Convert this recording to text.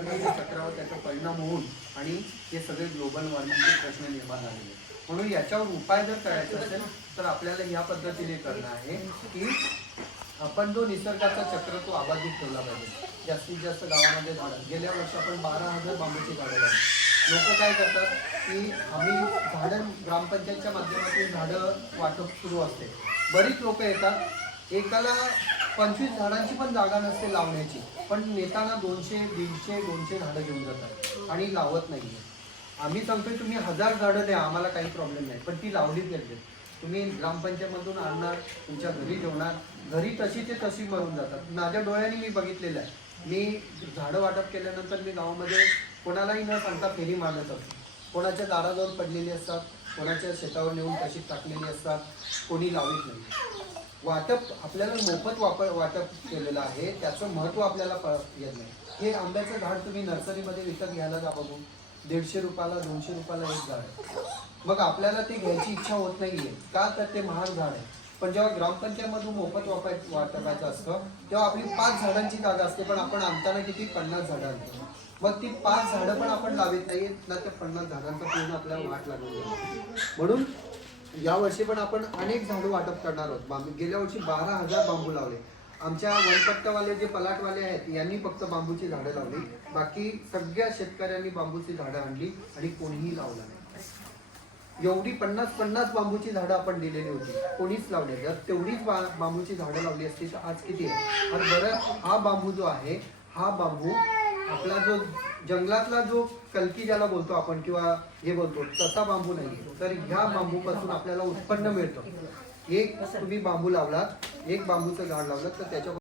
निसर्गाच्या चक्रावर त्याचा परिणाम होऊन आणि हे सगळे ग्लोबल वॉर्मिंगचे प्रश्न निर्माण झालेले म्हणून याच्यावर उपाय जर करायचा असेल तर आपल्याला या पद्धतीने करणं आहे की आपण जो निसर्गाचा चक्र तो आबाधित ठेवला पाहिजे. जास्तीत जास्त गावामध्ये झाडं. गेल्या वर्षी आपण बारा हजार बांबूची झाडं लावली. लोक काय करतात की आम्ही झाडं ग्रामपंचायतच्या माध्यमातून झाडं वाटप सुरू असते. बरीच लोक येतात. एकाला पंचवीस झाडांची पण जागा नसते लावण्याची. पण नेताना दोनशे दीडशे दोनशे झाडं घेऊन जातात. आणि लावत नाही आम्ही सांगतोय तुम्ही हजार झाडं द्या आम्हाला काही प्रॉब्लेम नाही. पण ती लावलीच नाही तुम्ही ग्रामपंचायतमधून आणणार तुमच्या घरी ठेवणार. घरी तशी ते तशी मरून जातात. माझ्या डोळ्यांनी मी बघितलेलं आहे. मी झाडं वाटप केल्यानंतर मी गावामध्ये कोणालाही न सांगता फेरी मारत असतो. कोणाच्या दाराजवळ पडलेली असतात कोणाच्या शेतावर नेऊन तशीच टाकलेली असतात. कोणी लावलीच नाही. वाटप आपल्याला मोफत वापर वाटप केलेलं आहे. त्याचं महत्त्व आपल्याला येत नाही. हे आंब्याचं झाड तुम्ही नर्सरीमध्ये विकत घ्यायला जा बघून. दीडशे रुपयाला दोनशे रुपयाला एक झाड आहे. मग आपल्याला ते घ्यायची इच्छा होत नाहीये. का तर ते महाग झाड आहे. पण जेव्हा ग्रामपंचायतमधून मोफत वापर वाटपायचं असतं तेव्हा आपली पाच झाडांची जागा असते. पण आपण आणताना किती? पन्नास झाडं आणतो. मग ती पाच झाडं पण आपण लावित नाहीयेत ना त्या पन्नास झाडांचा पूर्ण आपल्याला वाट लागून म्हणून या वर्षी पण आपण अनेक झाडं वाटप करणार आहोत. बांबू गेल्या वर्षी बारा हजार बांबू लावले. आमच्या वनपट्टावाले जे पलाटवाले आहेत यांनी फक्त बांबूची झाडं लावली. बाकी सगळ्या शेतकऱ्यांनी बांबूची झाडं आणली आणि कोणीही लावलं नाही. एवढी पन्नास पन्नास बांबूची झाडं आपण दिलेली होती. कोणीच लावले जर तेवढीच बा- बांबूची झाडं लावली असती तर आज किती आहे? बरं हा बांबू जो आहे हा बांबू आपला जो जंगलातला जो कलकी ज्याला बोलतो आपण किंवा हे बोलतो तसा बांबू नाहीये तर ह्या बांबूपासून आपल्याला उत्पन्न मिळतं. एक तुम्ही बांबू लावलात एक बांबूचं झाड लावलं तर त्याच्या